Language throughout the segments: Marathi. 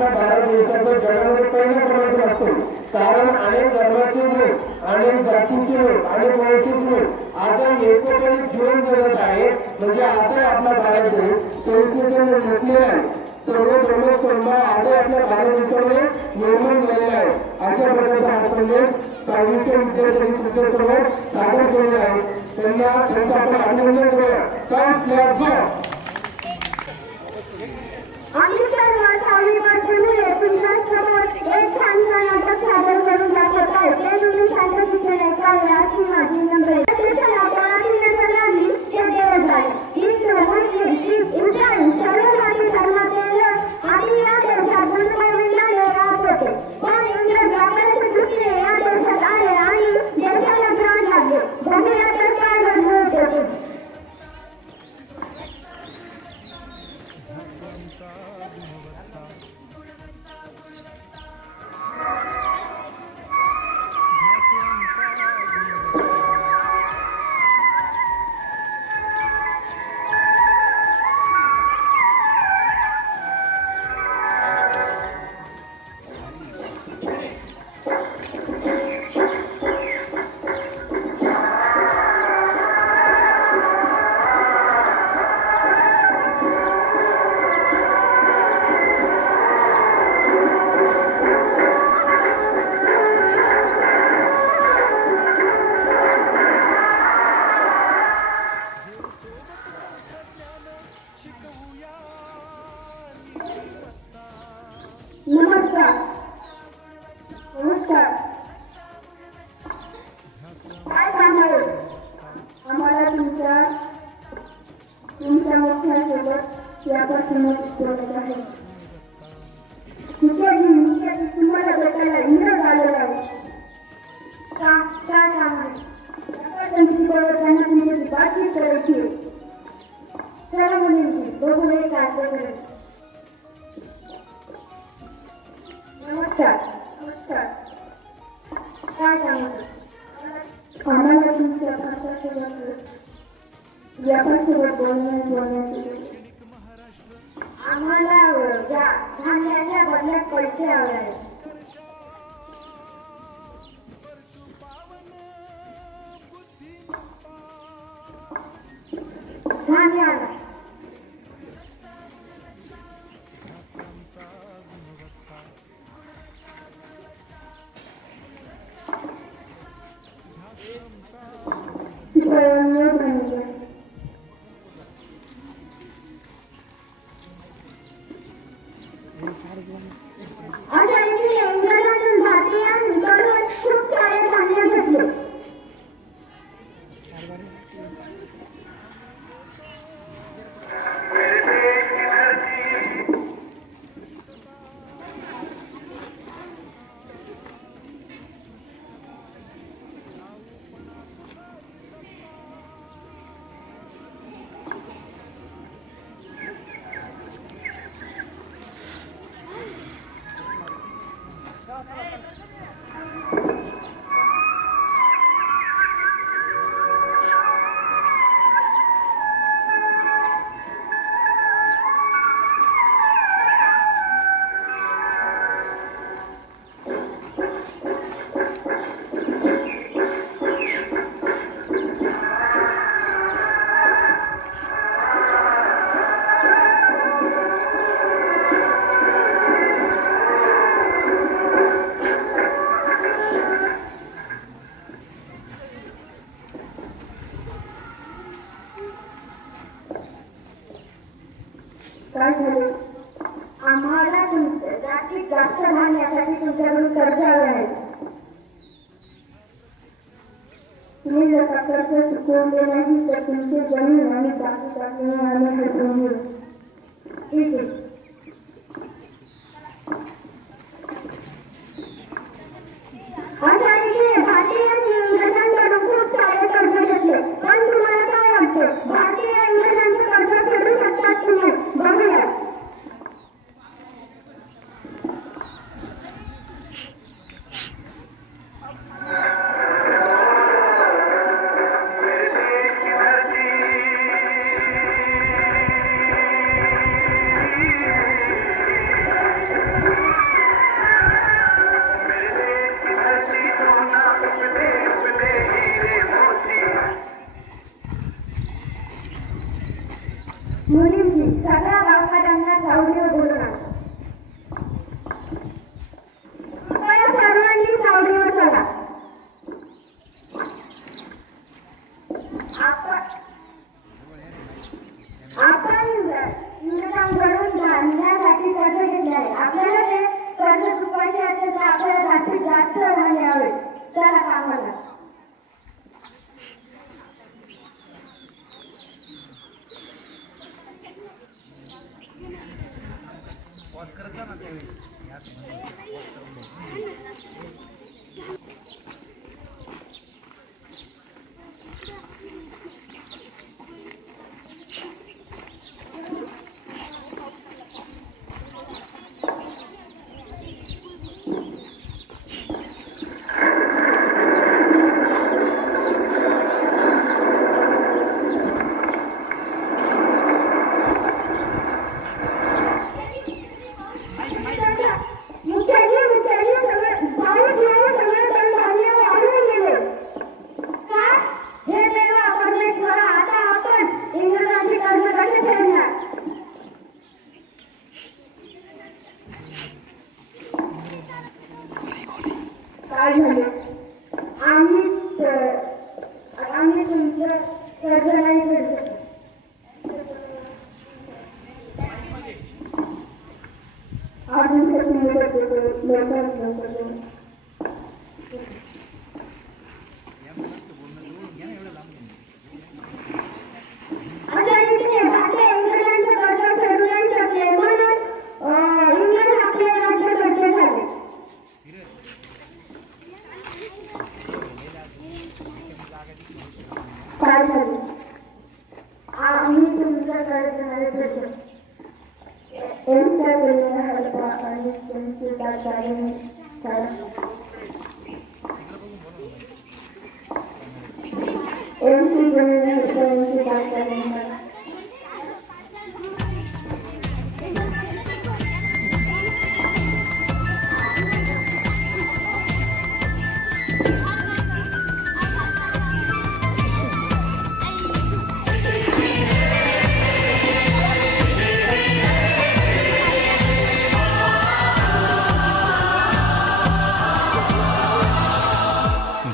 आपल्या भारत देशाचा जगामध्ये पहिला क्रमांक असतो, कारण अनेक धर्माचे लोक, अनेक जातीचे लोक, अनेक वंशाचे लोक आता एकोप्याने जीवन जगत आहेत. म्हणजे आता आपला भारत देश संस्कृतीने नसलेला आहे. सर्व धर्मस्तंभ आता आपल्या भारत देशामध्ये निर्माण झालेला आहे. अशा प्रकारचा हा संदेश 26व्या विद्यार्थ्यांनी तुमच्यासमोर सादर केलेला आहे. त्यांना आपण अभिनंदन करूया. आम्ही सर्व 26 वर्षांमध्ये तुमच्यासमोर एक छान नाटक सादर करून दाखवत आहे. ते तुम्ही शांत शिक्षणाच्या याची माझी नंबर त्याला कोणाची नजर लागली ते देव झाले. हिंदू मुस्लिम शीख इस्लाम सर्व जाती धर्माचे लोक आधी या देशात गुंतवणुकीला राहत होते. पण इंग्रज आपल्या चुकीने या देशात आले आणि देशाला प्राण लागले. भूमीला तर काय घडवत होते. जास्त व्हायला हवे. चला कामाला. आम्ही तुमचं कर्ज नाही फेडू शकत. आम्ही तुमचं कर्ज नाही फेडू शकत. आणि तुमची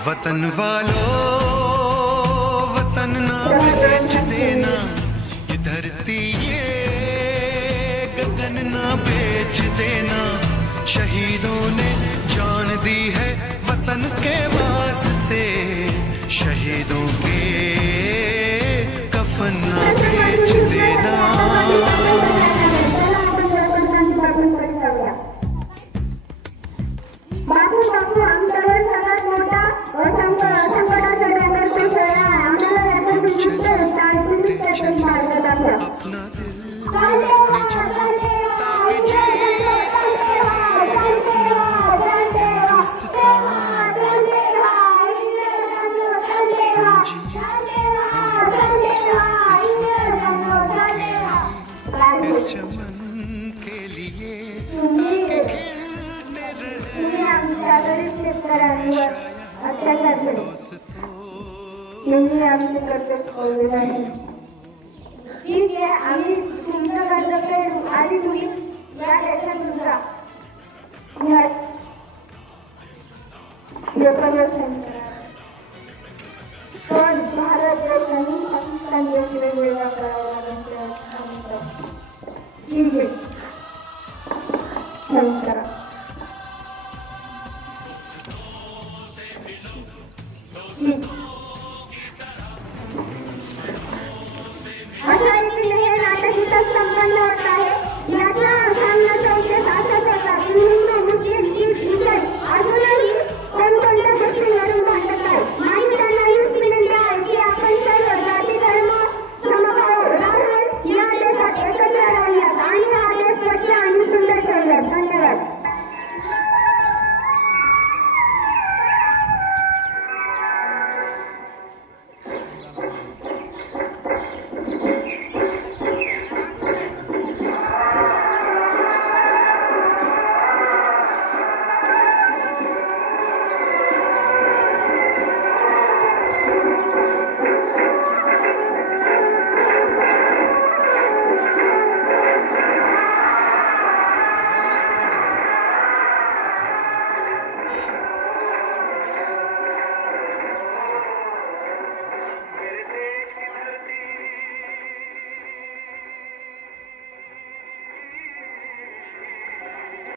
वतन वालों वतन ना बेच देना, ये धरती ये गगन ना बेच देना। शहीदों ने जान दी है वतन के वास्ते, शहीदों के कफन ना बेच देना। अपना दिल अपनी जान ताकि इस चमन के लिए ठीक आहे. आम्ही तुमचं कर्ज फेडू आणि तुम्ही या देशात रुजा. पण भारत देशाने पाकिस्तान देश वेगवेगळा करावा ठीक आहे. नमस्कार. ठीक